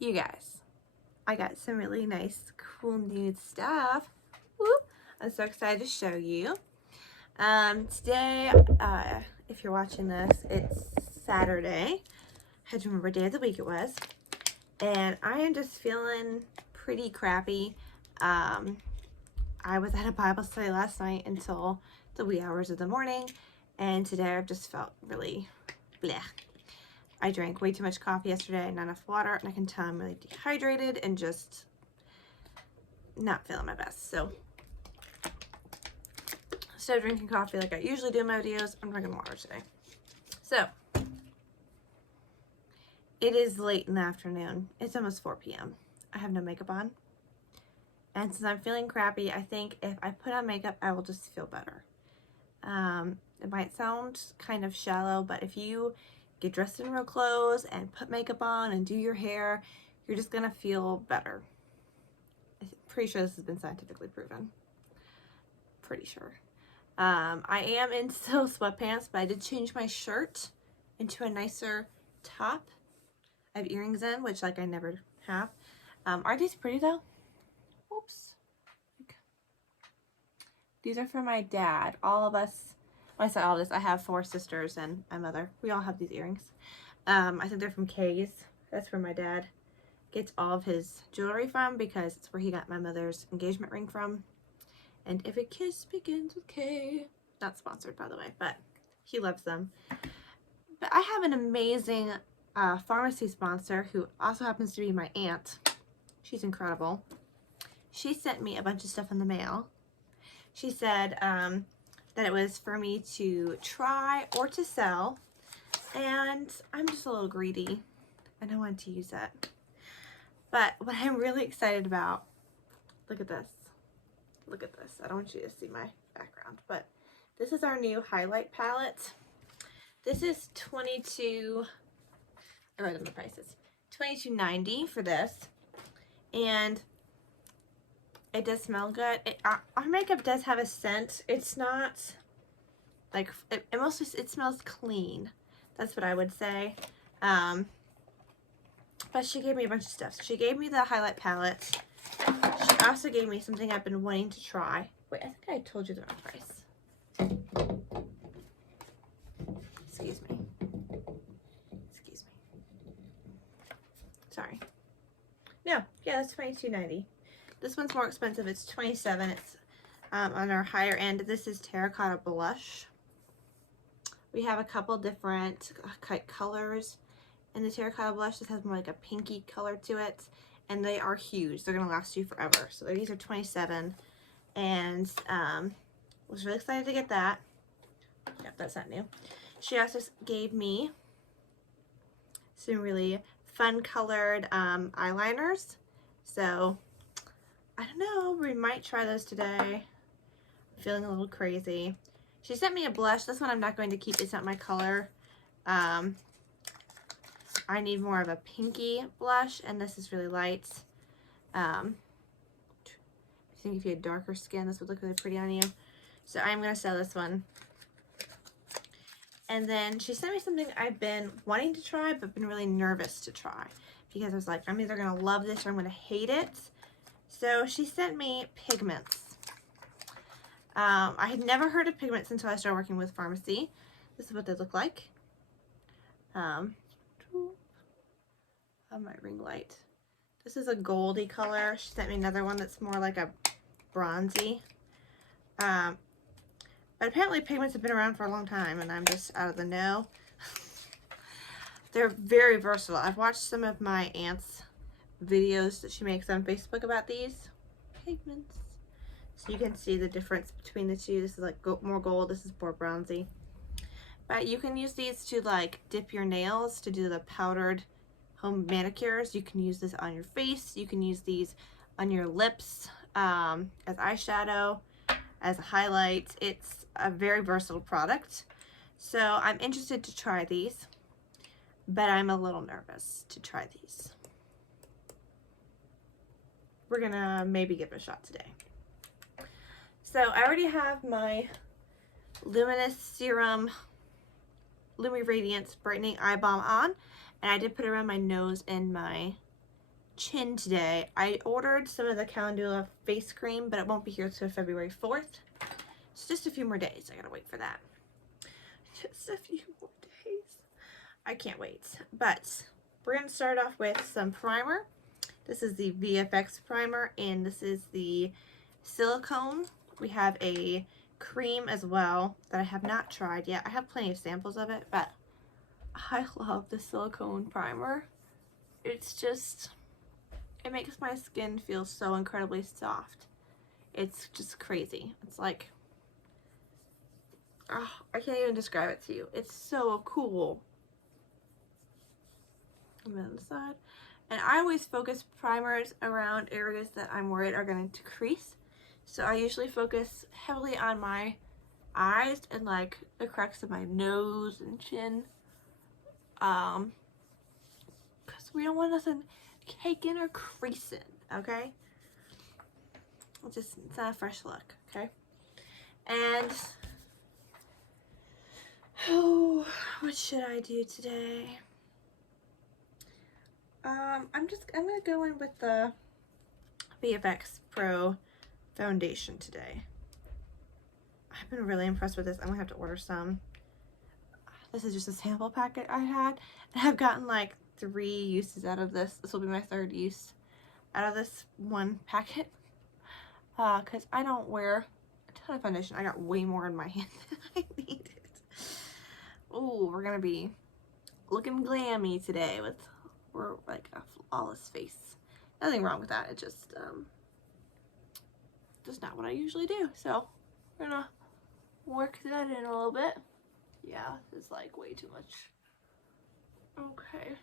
You guys, I got some really nice, cool nude stuff. Woo! I'm so excited to show you. Today, if you're watching this, it's Saturday. I had to remember what day of the week it was. And I am just feeling pretty crappy. I was at a Bible study last night until the wee hours of the morning. And today I've just felt really bleh. I drank way too much coffee yesterday, not enough water, and I can tell I'm really dehydrated and just not feeling my best. So instead of drinking coffee like I usually do in my videos, I'm drinking water today. So it is late in the afternoon. It's almost 4 p.m. I have no makeup on. And since I'm feeling crappy, I think if I put on makeup, I will just feel better. It might sound kind of shallow, but if you get dressed in real clothes and put makeup on and do your hair, you're just gonna feel better. I'm pretty sure this has been scientifically proven. Pretty sure. I am in still sweatpants, but I did change my shirt into a nicer top. I have earrings in, which like I never have. Aren't these pretty though? Oops. These are for my dad. All of us, when I say all of us, I have 4 sisters and my mother. We all have these earrings. I think they're from Kay's. That's where my dad gets all of his jewelry from because it's where he got my mother's engagement ring from. And If a Kiss Begins with K. Not sponsored, by the way, but he loves them. But I have an amazing pharmacy sponsor who also happens to be my aunt. She's incredible. She sent me a bunch of stuff in the mail. She said that it was for me to try or to sell, and I'm just a little greedy and I wanted to use it. But what I'm really excited about, look at this. Look at this. I don't want you to see my background, but this is our new highlight palette. This is $22, I wrote them the prices, $22.90 for this, and it does smell good. Our makeup does have a scent. It's not like it mostly it smells clean. That's what I would say. But she gave me a bunch of stuff. So she gave me the highlight palette. She also gave me something I've been wanting to try. Wait, I think I told you the wrong price. Excuse me. Excuse me. Sorry. No, yeah, that's $22.90. This one's more expensive. It's $27. It's on our higher end. This is Terracotta Blush. We have a couple different colors in the Terracotta Blush. This has more like a pinky color to it, and they are huge. They're gonna last you forever. So these are $27, and was really excited to get that. Yep, that's not new. She also gave me some really fun colored eyeliners. So I don't know, we might try those today. I'm feeling a little crazy. She sent me a blush. This one I'm not going to keep. It's not my color. I need more of a pinky blush, and this is really light. I think if you had darker skin, this would look really pretty on you. So I'm going to sell this one. And then she sent me something I've been wanting to try, but been really nervous to try. Because I was like, I'm either going to love this or I'm going to hate it. So she sent me pigments. I had never heard of pigments until I started working with FARMASI. This is what they look like. On my ring light. This is a goldy color. She sent me another one that's more like a bronzy. But apparently pigments have been around for a long time and I'm just out of the know. They're very versatile. I've watched some of my aunt's videos that she makes on Facebook about these pigments. So you can see the difference between the two. This is like more gold, this is more bronzy. But you can use these to like dip your nails to do the powdered home manicures. You can use this on your face. You can use these on your lips as eyeshadow, as a highlight. It's a very versatile product. So I'm interested to try these, but I'm a little nervous to try these. We're gonna maybe give it a shot today. So I already have my Luminous Serum Lumi Radiance Brightening Eye Balm on, and I did put it around my nose and my chin today. I ordered some of the Calendula face cream, but it won't be here until February 4th. It's just a few more days. I gotta wait for that. Just a few more days. I can't wait. But we're gonna start off with some primer. This is the VFX primer, and this is the silicone. We have a cream as well that I have not tried yet. I have plenty of samples of it, but I love the silicone primer. It's just, it makes my skin feel so incredibly soft. It's just crazy. It's like, oh, I can't even describe it to you. It's so cool. And then the side. And I always focus primers around areas that I'm worried are going to crease. So I usually focus heavily on my eyes and like the cracks of my nose and chin. Because we don't want nothing caking or creasing, okay? It's not a fresh look, okay? And, oh, what should I do today? I'm gonna go in with the VFX Pro foundation today. I've been really impressed with this. I'm gonna have to order some. This is just a sample packet I had, and I've gotten like 3 uses out of this. This will be my 3rd use out of this one packet. Cause I don't wear a ton of foundation. I got way more in my hand than I needed. Oh, we're gonna be looking glammy today with like a flawless face. Nothing wrong with that. It just not what I usually do. So we're gonna work that in a little bit. Yeah, it's like way too much. Okay.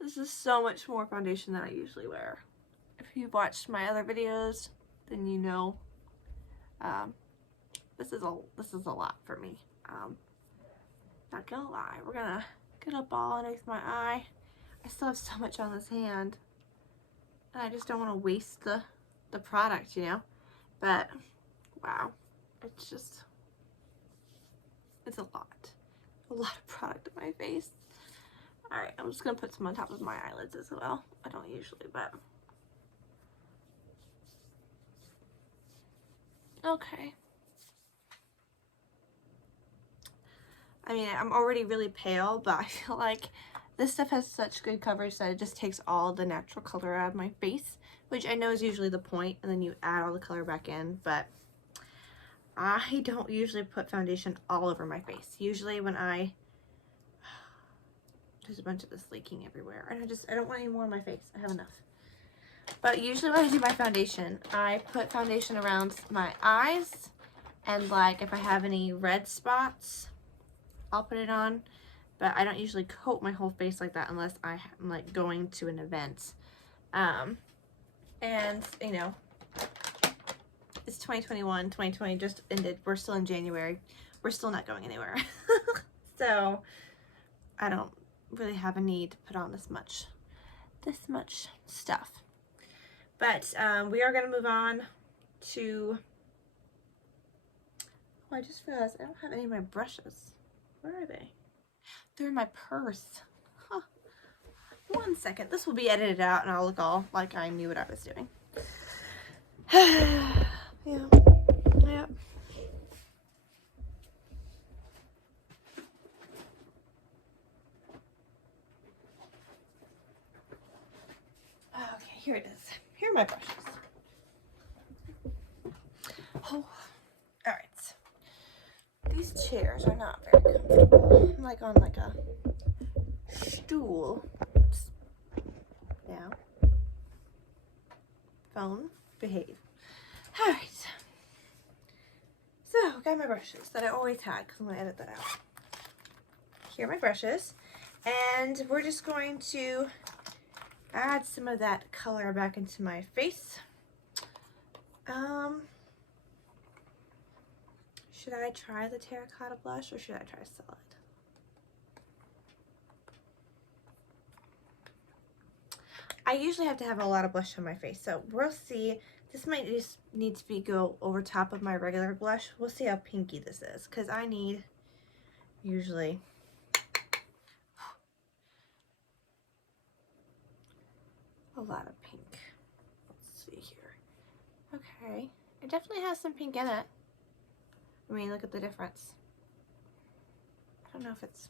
This is so much more foundation than I usually wear. If you've watched my other videos, then you know this is a lot for me. Not gonna lie, we're gonna get a ball underneath my eye. I still have so much on this hand, and I just don't want to waste the product, you know. But wow, it's a lot of product on my face. All right, I'm just gonna put some on top of my eyelids as well. I don't usually, but okay. I mean, I'm already really pale, but I feel like this stuff has such good coverage that it just takes all the natural color out of my face, which I know is usually the point, and then you add all the color back in, but I don't usually put foundation all over my face. Usually when there's a bunch of this leaking everywhere, and I don't want any more on my face. I have enough. But usually when I do my foundation, I put foundation around my eyes, and like if I have any red spots, I'll put it on, but I don't usually coat my whole face like that unless I'm like going to an event. And you know, it's 2021, 2020 just ended. We're still in January. We're still not going anywhere. So I don't really have a need to put on this much stuff. But we are gonna move on to, oh, I just realized I don't have any of my brushes. Where are they? They're in my purse. Huh. 1 second. This will be edited out and I'll look all like I knew what I was doing. Yeah. Yep. Okay, here it is. Here are my brushes. Oh, all right. These chairs are not very comfortable. I'm like on like a stool. Now, phone, behave. All right. So, got my brushes that I always had because I'm gonna edit that out. Here are my brushes, and we're just going to add some of that color back into my face. Should I try the terracotta blush or should I try solid? I usually have to have a lot of blush on my face, so we'll see. This might just need to go over top of my regular blush. We'll see how pinky this is, because I need usually a lot of pink. Let's see here. Okay, it definitely has some pink in it. I mean, look at the difference. I don't know if it's...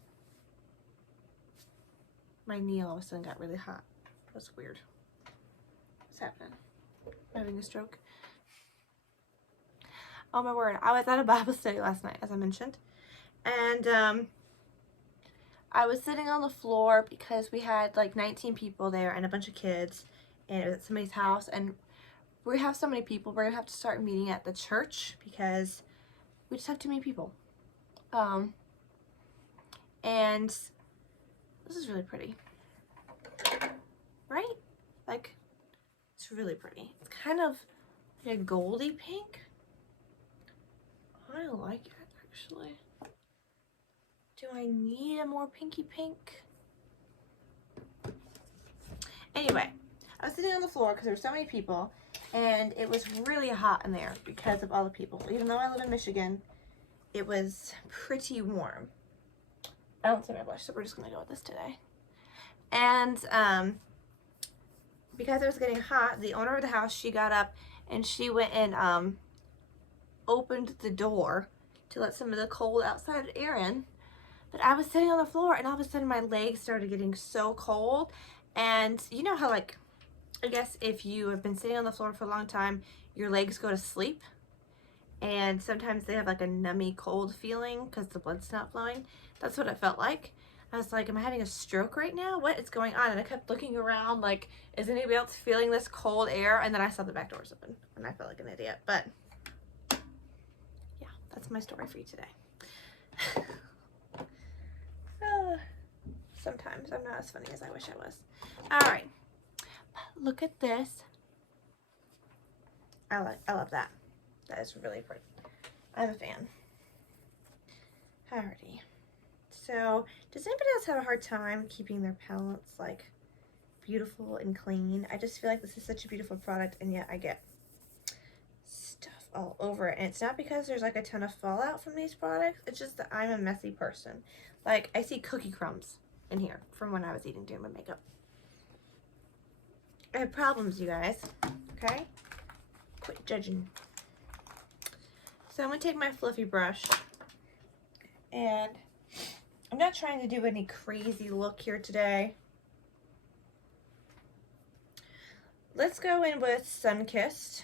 My knee all of a sudden got really hot. That's weird. What's happening? I'm having a stroke. Oh my word, I was at a Bible study last night, as I mentioned. And I was sitting on the floor because we had like 19 people there and a bunch of kids. And it was at somebody's house. And we have so many people, we're going to have to start meeting at the church because we just have too many people. And this is really pretty. Right? Like, it's really pretty. It's kind of like a goldy pink. I like it, actually. Do I need a more pinky pink? Anyway, I was sitting on the floor because there were so many people, and it was really hot in there because of all the people. Even though I live in Michigan, it was pretty warm. I don't see my blush, so we're just going to go with this today. And because it was getting hot, the owner of the house, she got up and she went and opened the door to let some of the cold outside air in. But I was sitting on the floor and all of a sudden my legs started getting so cold. And you know how, like, I guess if you have been sitting on the floor for a long time, your legs go to sleep. And sometimes they have like a nummy cold feeling because the blood's not flowing. That's what it felt like. I was like, am I having a stroke right now? What is going on? And I kept looking around like, is anybody else feeling this cold air? And then I saw the back doors open and I felt like an idiot. But yeah, that's my story for you today. Sometimes I'm not as funny as I wish I was. All right, look at this. I love that. That is really pretty. I'm a fan. Alrighty. So, does anybody else have a hard time keeping their palettes like beautiful and clean? I just feel like this is such a beautiful product, and yet I get stuff all over it. And it's not because there's like a ton of fallout from these products. It's just that I'm a messy person. Like, I see cookie crumbs in here from when I was doing my makeup. I have problems, you guys. Okay? Quit judging. So I'm going to take my fluffy brush, and I'm not trying to do any crazy look here today. Let's go in with Sunkissed.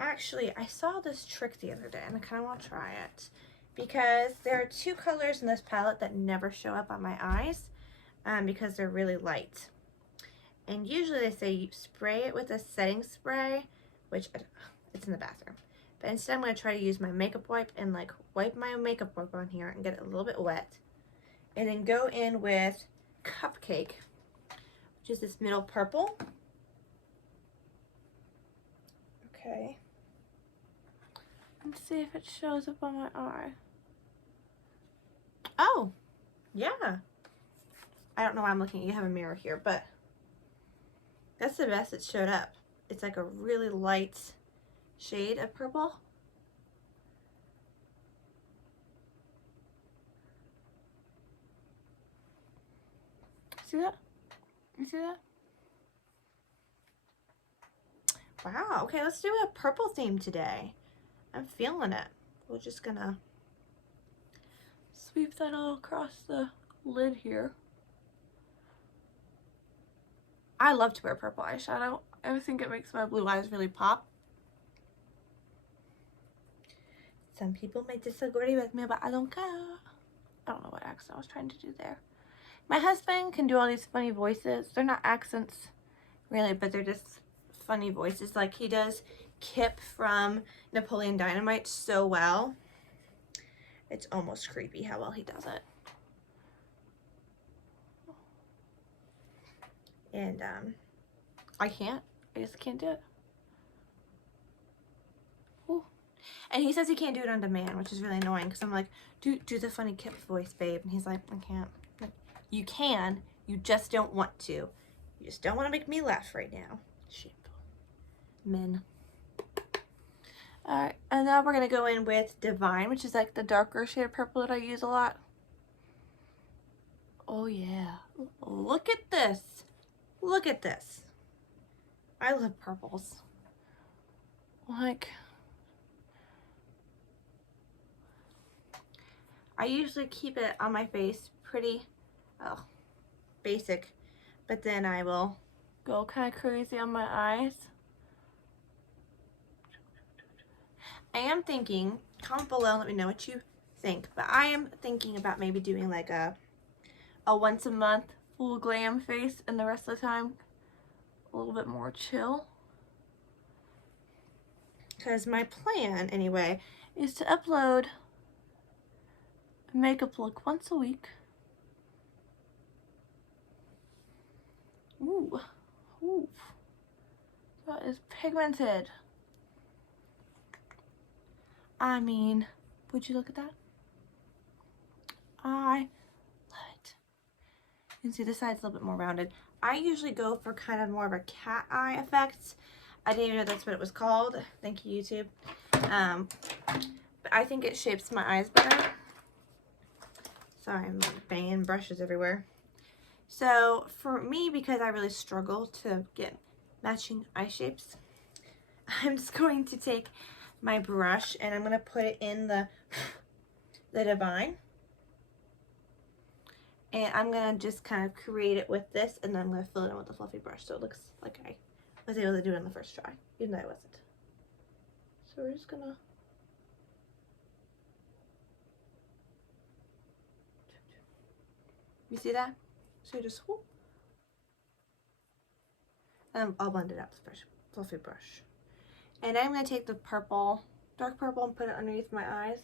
Actually, I saw this trick the other day, and I kind of want to try it. Because there are two colors in this palette that never show up on my eyes because they're really light. And usually they say you spray it with a setting spray, which it's in the bathroom. But instead I'm going to try to use my makeup wipe and like wipe my makeup wipe on here and get it a little bit wet. And then go in with Cupcake, which is this middle purple. Okay. Let's see if it shows up on my eye. Oh, yeah. I don't know why I'm looking. You have a mirror here, but that's the best it showed up. It's like a really light shade of purple. See that? You see that? Wow, okay, let's do a purple theme today. I'm feeling it. We're just gonna sweep that all across the lid here. I love to wear purple eyeshadow. I think it makes my blue eyes really pop. Some people may disagree with me, but I don't care. I don't know what accent I was trying to do there. My husband can do all these funny voices. They're not accents, really, but they're just funny voices. Like, he does Kip from Napoleon Dynamite so well. It's almost creepy how well he does it. And I just can't do it. Ooh. And he says he can't do it on demand, which is really annoying because I'm like, do the funny Kip voice, babe. And he's like, I can't. Like, you can, you just don't want to. You just don't want to make me laugh right now. Shameful. Men. Alright, and now we're going to go in with Divine, which is like the darker shade of purple that I use a lot. Oh yeah. Look at this. Look at this. I love purples. Like, I usually keep it on my face pretty basic, but then I will go kind of crazy on my eyes. I am thinking, comment below, let me know what you think, but I am thinking about maybe doing like a once a month full glam face and the rest of the time a little bit more chill. Because my plan, anyway, is to upload a makeup look once a week. Ooh, ooh, that is pigmented. I mean, would you look at that? I love it. You can see this side's a little bit more rounded. I usually go for kind of more of a cat eye effect. I didn't even know that's what it was called. Thank you, YouTube. But I think it shapes my eyes better. Sorry, I'm banging brushes everywhere. So for me, because I really struggle to get matching eye shapes, I'm just going to take my brush and I'm going to put it in the Divine. And I'm going to just kind of create it with this, and then I'm going to fill it in with a fluffy brush so it looks like I was able to do it on the first try, even though I wasn't. So we're just going to... You see that? So you just whoop. And I'll blend it out with the fluffy brush. And I'm going to take the purple, dark purple, and put it underneath my eyes.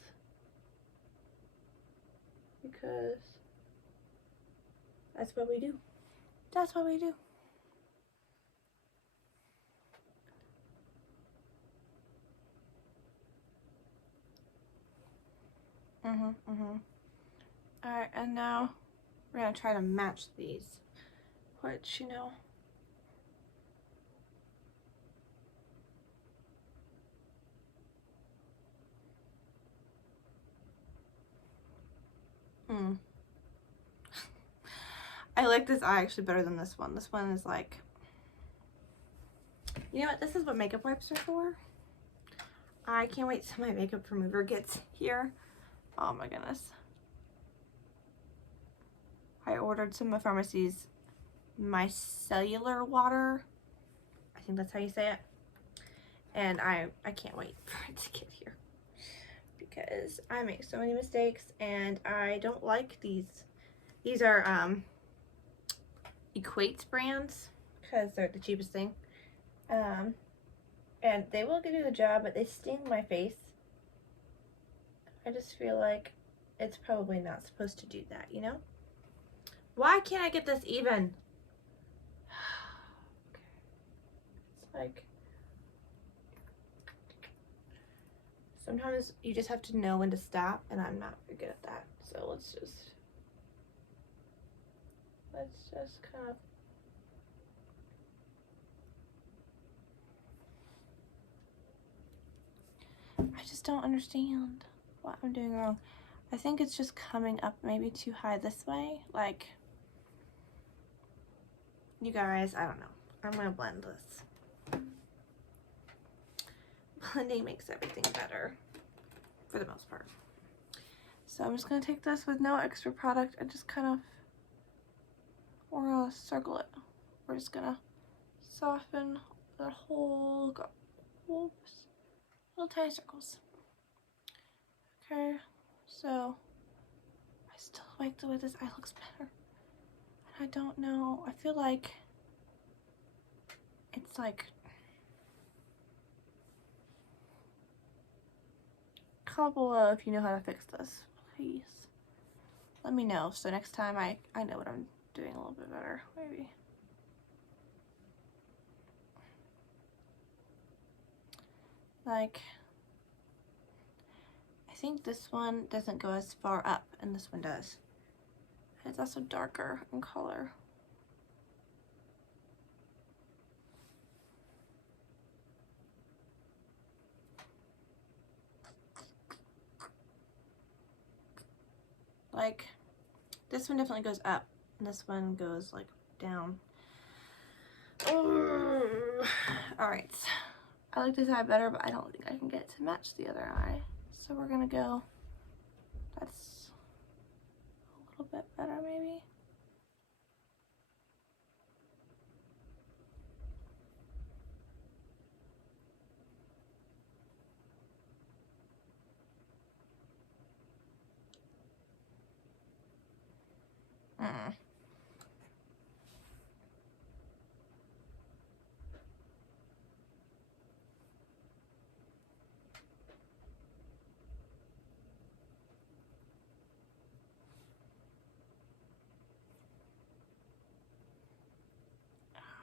Because that's what we do. That's what we do. Alright, and now we're going to try to match these. Which, you know... I like this eye actually better than this one. This one is like... You know what? This is what makeup wipes are for. I can't wait till my makeup remover gets here. Oh my goodness. I ordered some of FARMASI's micellar water. I think that's how you say it. And I can't wait for it to get here. Because I make so many mistakes and I don't like these. These are Equate brands because they're the cheapest thing. And they will give you the job, but they sting my face. I just feel like it's probably not supposed to do that, you know? Why can't I get this even? It's like... Sometimes you just have to know when to stop, and I'm not very good at that. So let's just kind of... I just don't understand what I'm doing wrong. I think it's just coming up maybe too high this way. Like, you guys, I don't know. I'm gonna blend this. Blending makes everything better for the most part. So I'm just gonna take this with no extra product and just kind of, we're gonna circle it. We're just gonna soften the whole, whoops, little tiny circles. Okay, so I still like the way this eye looks better. And I don't know, I feel like it's like, comment below if you know how to fix this, please. Let me know, so next time I know what I'm doing a little bit better, maybe. Like, I think this one doesn't go as far up, and this one does. And it's also darker in color. Like, this one definitely goes up, and this one goes like down. Alright. I like this eye better, but I don't think I can get it to match the other eye. So we're gonna go, that's a little bit better maybe.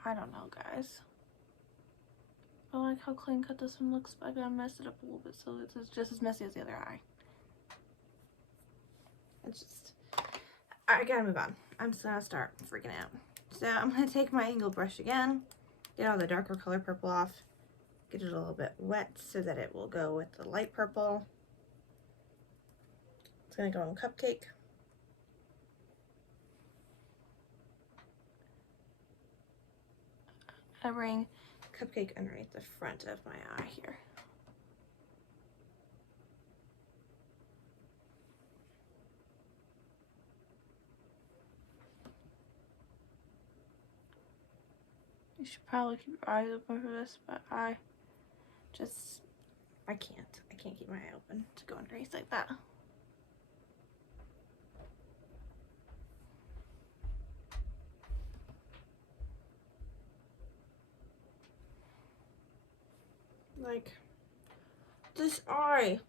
I don't know, guys. I like how clean cut this one looks, but I gotta mess it up a little bit so it's just as messy as the other eye. It's just, I gotta move on. I'm just gonna start freaking out. So I'm gonna take my angle brush again, get all the darker color purple off, get it a little bit wet so that it will go with the light purple. It's gonna go in Cupcake. I bring Cupcake underneath the front of my eye here. You should probably keep your eyes open for this, but I can't keep my eye open to go underneath like that. Like, this eye.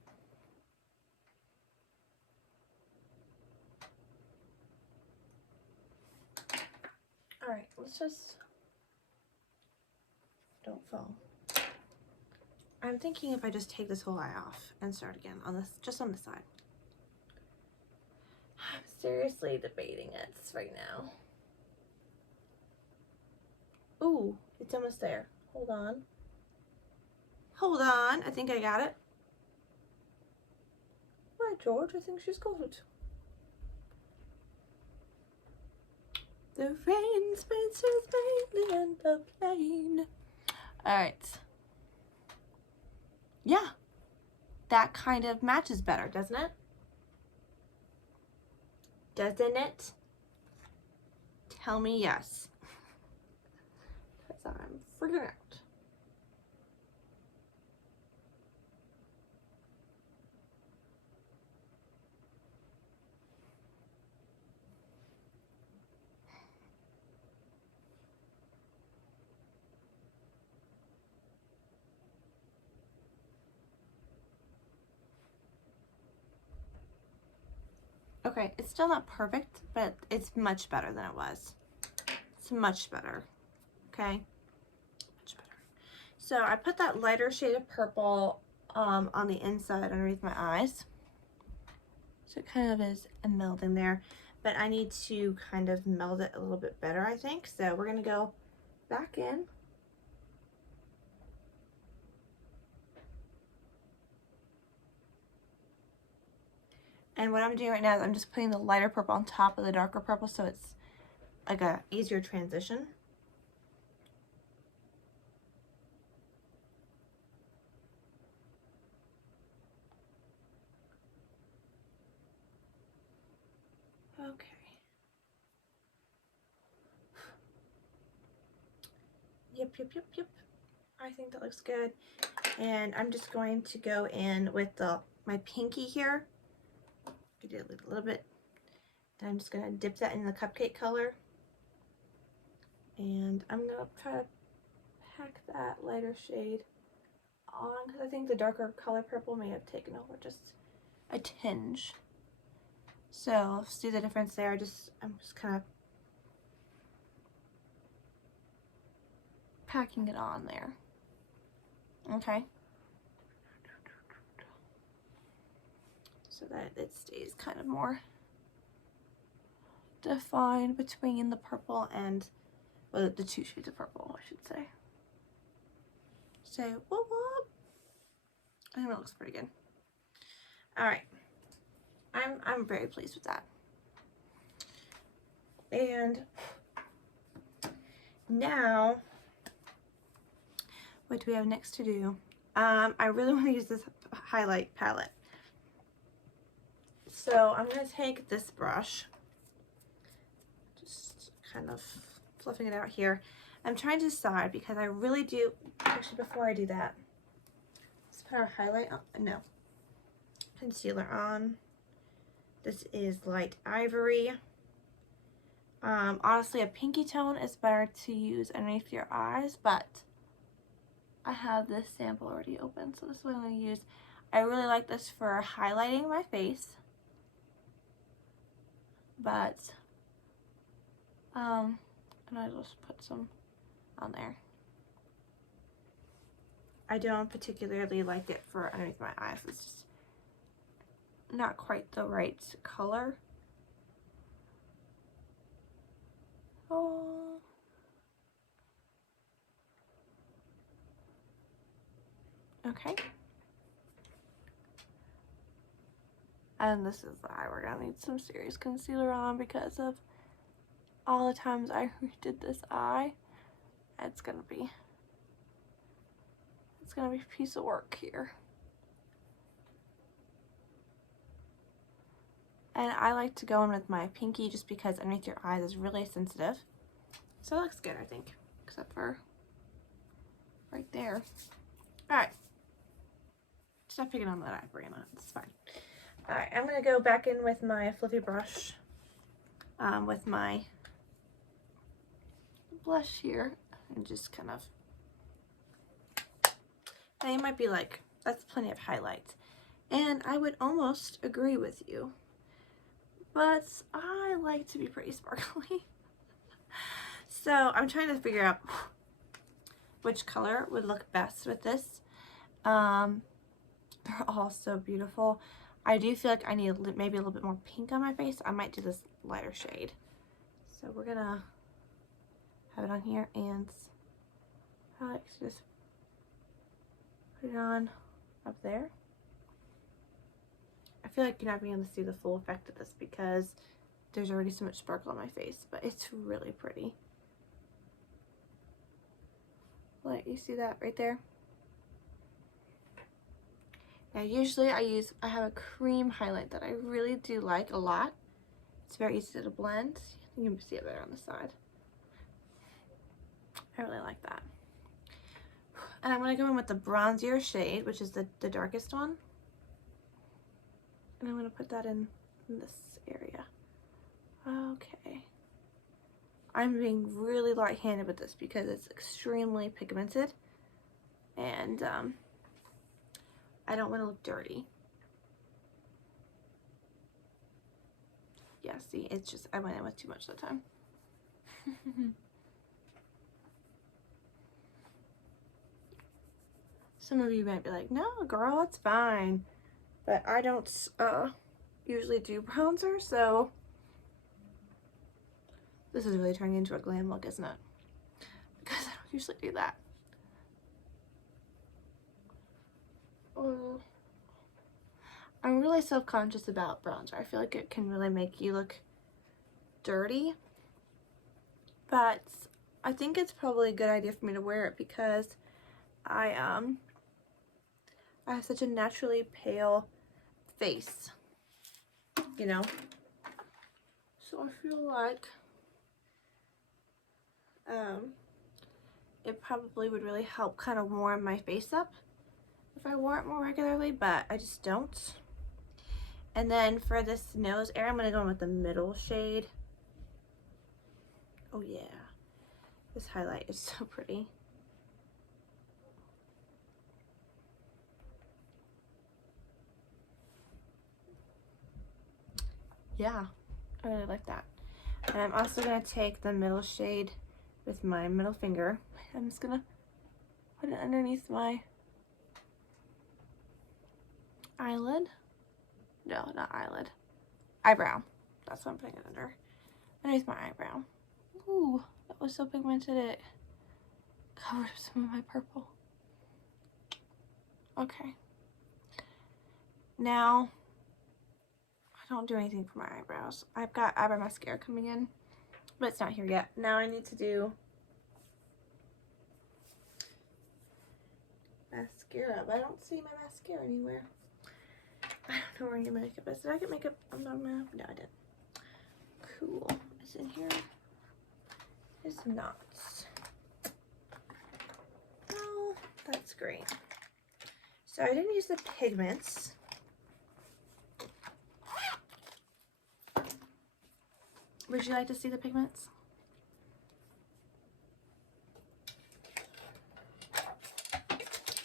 Alright, let's just, don't fall. I'm thinking if I just take this whole eye off and start again on this, just on the side. I'm seriously debating it right now. Ooh, it's almost there. Hold on. Hold on, I think I got it. Why, George? I think she's got it. The rain spencer's mainly in the plane. Alright. Yeah. That kind of matches better, doesn't it? Doesn't it? Tell me yes. Because I'm freaking out. Okay, it's still not perfect, but it's much better than it was. It's much better, okay? Much better. So I put that lighter shade of purple on the inside underneath my eyes. So it kind of is melding there, but I need to kind of meld it a little bit better, I think. So we're gonna go back in. And what I'm doing right now is I'm just putting the lighter purple on top of the darker purple so it's like a easier transition. Okay. Yep. I think that looks good. And I'm just going to go in with my pinky here. I did a little bit. And I'm just gonna dip that in the Cupcake color. And I'm gonna try to pack that lighter shade on because I think the darker color purple may have taken over just a tinge. So see the difference there. I'm just kind of packing it on there. Okay. So that it stays kind of more defined between the purple and, well, the two shades of purple, I should say. So, whoop whoop. I think that looks pretty good. All right. I'm very pleased with that. And now What do we have next to do? I really want to use this highlight palette. So I'm going to take this brush, just kind of fluffing it out here. I'm trying to decide because I really do, actually before I do that, let's put our highlight on, no, concealer on. This is light ivory. Honestly, a pinky tone is better to use underneath your eyes, but I have this sample already open, so this is what I'm going to use. I really like this for highlighting my face, but and I just put some on there. I don't particularly like it for underneath my eyes. It's just not quite the right color. Oh. Okay. And this is why we're gonna need some serious concealer on because of all the times I redid this eye. It's gonna be a piece of work here. And I like to go in with my pinky just because underneath your eyes is really sensitive. So it looks good, I think, except for right there. Alright. Stop picking on that eye, Brianna. It's fine. Alright, I'm going to go back in with my fluffy brush with my blush here and just kind of, now you might be like, that's plenty of highlights. And I would almost agree with you, but I like to be pretty sparkly. So I'm trying to figure out which color would look best with this. They're all so beautiful. I do feel like I need maybe a little bit more pink on my face. I might do this lighter shade. So we're gonna have it on here, and I like to just put it on up there. I feel like you're not being able to see the full effect of this because there's already so much sparkle on my face, but it's really pretty. Like, you see that right there? Now usually I have a cream highlight that I really do like a lot. It's very easy to blend. You can see it better on the side. I really like that. And I'm going to go in with the bronzier shade, which is the darkest one. And I'm going to put that in this area. Okay. I'm being really light-handed with this because it's extremely pigmented. And I don't want to look dirty. Yeah, see, it's just, I went in with too much that time. Some of you might be like, no, girl, it's fine. But I don't usually do bronzer, so this is really turning into a glam look, isn't it? Because I don't usually do that. I'm really self-conscious about bronzer. I feel like it can really make you look dirty. But I think it's probably a good idea for me to wear it because I have such a naturally pale face, you know? So I feel like it probably would really help kind of warm my face up if I wore it more regularly, but I just don't. And then for this nose area, I'm going to go in with the middle shade. Oh yeah, this highlight is so pretty. Yeah, I really like that. And I'm also going to take the middle shade with my middle finger. I'm just going to put it underneath my eyelid. No, not eyelid. Eyebrow. That's what I'm putting it under. Underneath my eyebrow. Ooh, that was so pigmented it covered up some of my purple. Okay. Now, I don't do anything for my eyebrows. I've got eyebrow mascara coming in, but it's not here yet. Now I need to do mascara, but I don't see my mascara anywhere. I don't know where any makeup is. Did I get makeup on my mouth? No, I didn't. Cool. It's in here. It's not. Oh, that's great. So I didn't use the pigments. Would you like to see the pigments?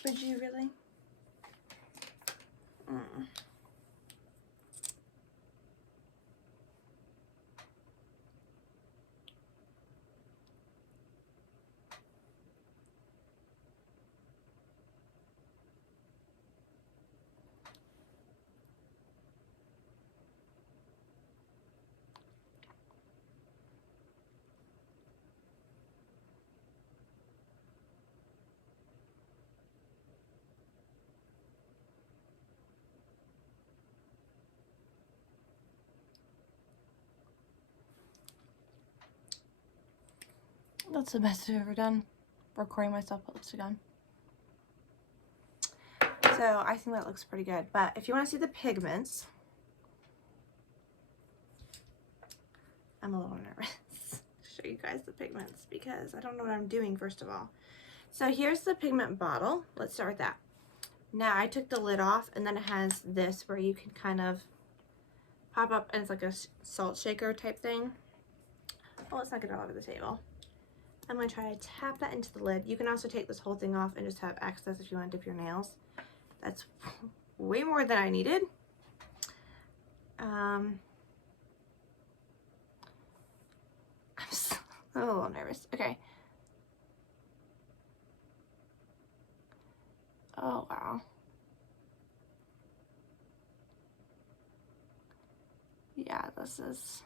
Would you really? That's the best I've ever done, recording myself with lipstick on. So I think that looks pretty good. But if you want to see the pigments, I'm a little nervous to show you guys the pigments because I don't know what I'm doing, first of all. So here's the pigment bottle. Let's start with that. Now I took the lid off, and then it has this where you can kind of pop up, and it's like a salt shaker type thing. Oh, let's not get it all over the table. I'm going to try to tap that into the lid. You can also take this whole thing off and just have access if you want to dip your nails. That's way more than I needed. I'm a little nervous. Okay. Oh, wow. Yeah, this is...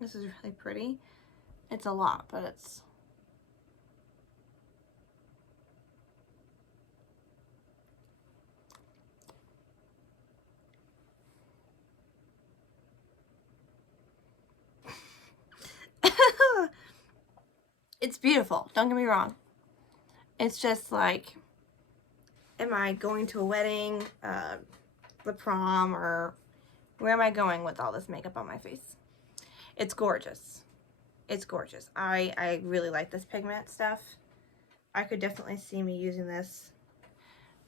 This is really pretty. It's a lot, but it's... It's beautiful, don't get me wrong. It's just like, am I going to a wedding, the prom, or where am I going with all this makeup on my face? It's gorgeous. It's gorgeous. I really like this pigment stuff. I could definitely see me using this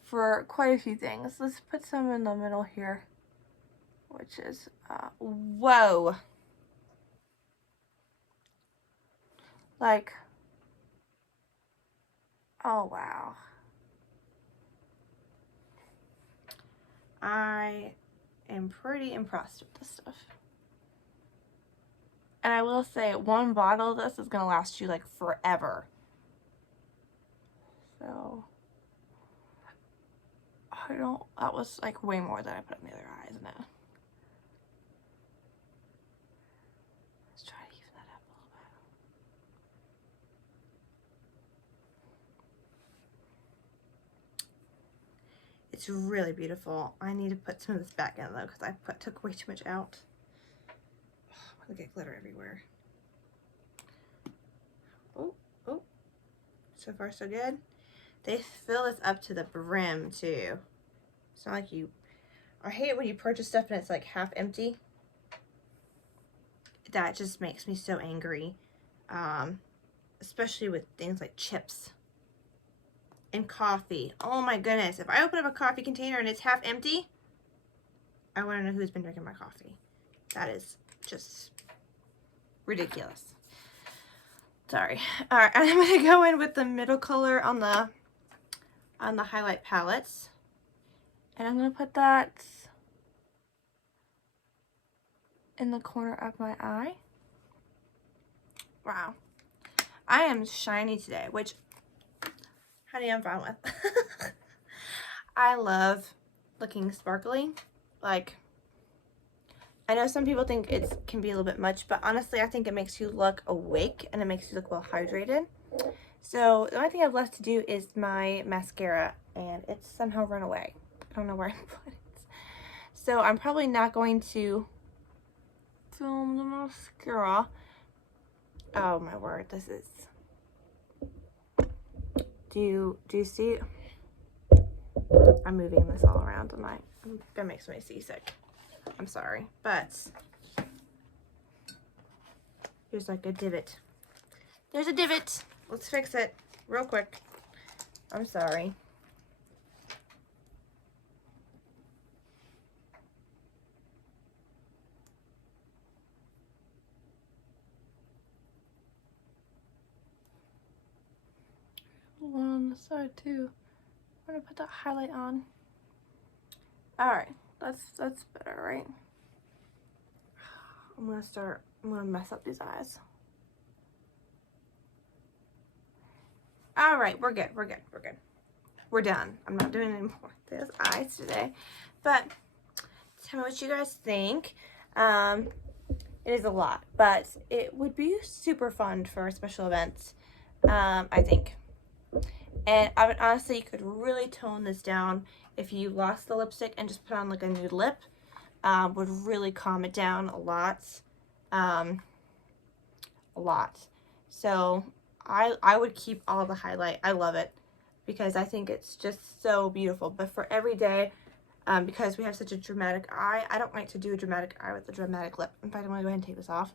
for quite a few things. Let's put some in the middle here, which is, whoa. Like, oh wow. I am pretty impressed with this stuff. And I will say, one bottle of this is going to last you like forever. So, that was like way more than I put on the other eye, isn't it? Let's try to even that up a little bit. It's really beautiful. I need to put some of this back in though, because I took way too much out. Oh, look at glitter everywhere. Oh, oh. So far so good. They fill this up to the brim too. It's not like you... I hate it when you purchase stuff and it's like half empty. That just makes me so angry. Especially with things like chips and coffee. Oh my goodness. If I open up a coffee container and it's half empty, I want to know who's been drinking my coffee. That is just ridiculous. Sorry. Alright, I'm going to go in with the middle color on the highlight palettes. And I'm going to put that in the corner of my eye. Wow. I am shiny today, which, honey, I'm fine with. I love looking sparkly. Like, I know some people think it can be a little bit much, but honestly, I think it makes you look awake and it makes you look well hydrated. So the only thing I have left to do is my mascara, and it's somehow run away. I don't know where I put it. So I'm probably not going to film the mascara. Oh my word, this is... Do you see? I'm moving this all around and that makes me seasick. I'm sorry, but here's like a divot. There's a divot. Let's fix it real quick. I'm sorry. One on the side too. I'm gonna put that highlight on. All right, that's better, right? I'm gonna mess up these eyes. All right, we're good. We're done. I'm not doing any more with those eyes today, but tell me what you guys think. It is a lot, but it would be super fun for special events, I think. And I would honestly, you could really tone this down if you lost the lipstick and just put on like a nude lip. Would really calm it down a lot. So I would keep all the highlight. I love it because I think it's just so beautiful. But for every day, because we have such a dramatic eye, I don't like to do a dramatic eye with a dramatic lip. In fact, I'm gonna go ahead and take this off.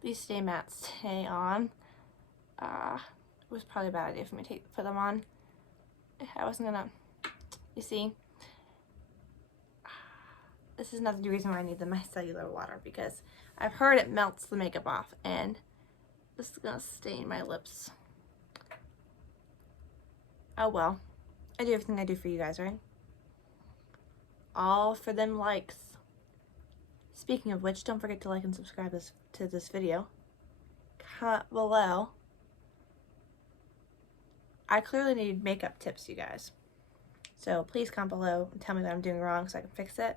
These stay matte stay on. It was probably a bad idea for me to put them on. I wasn't gonna, you see, this is another reason why I need the micellar water, because I've heard it melts the makeup off, and this is gonna stain my lips. Oh well, I do everything I do for you guys, right? All for them likes. Speaking of which, don't forget to like and subscribe to this video. Comment below. I clearly need makeup tips, you guys. So please comment below and tell me what I'm doing wrong so I can fix it.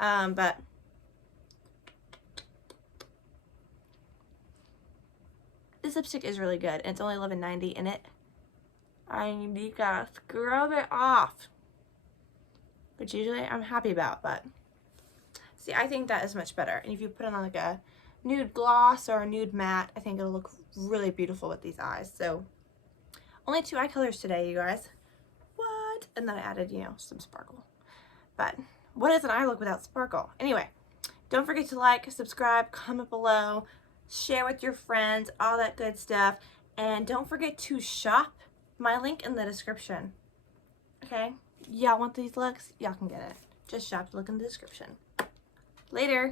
But this lipstick is really good, and it's only $11.90 in it. You gotta scrub it off, which usually I'm happy about, but see, I think that is much better. And if you put it on like a nude gloss or a nude matte, I think it'll look really beautiful with these eyes. So only 2 eye colors today, you guys. What? And then I added, you know, some sparkle. But what does an eye look without sparkle? Anyway, don't forget to like, subscribe, comment below, share with your friends, all that good stuff. And don't forget to shop. My link in the description. Okay? Y'all want these looks? Y'all can get it. Just shop, look in the description. Later.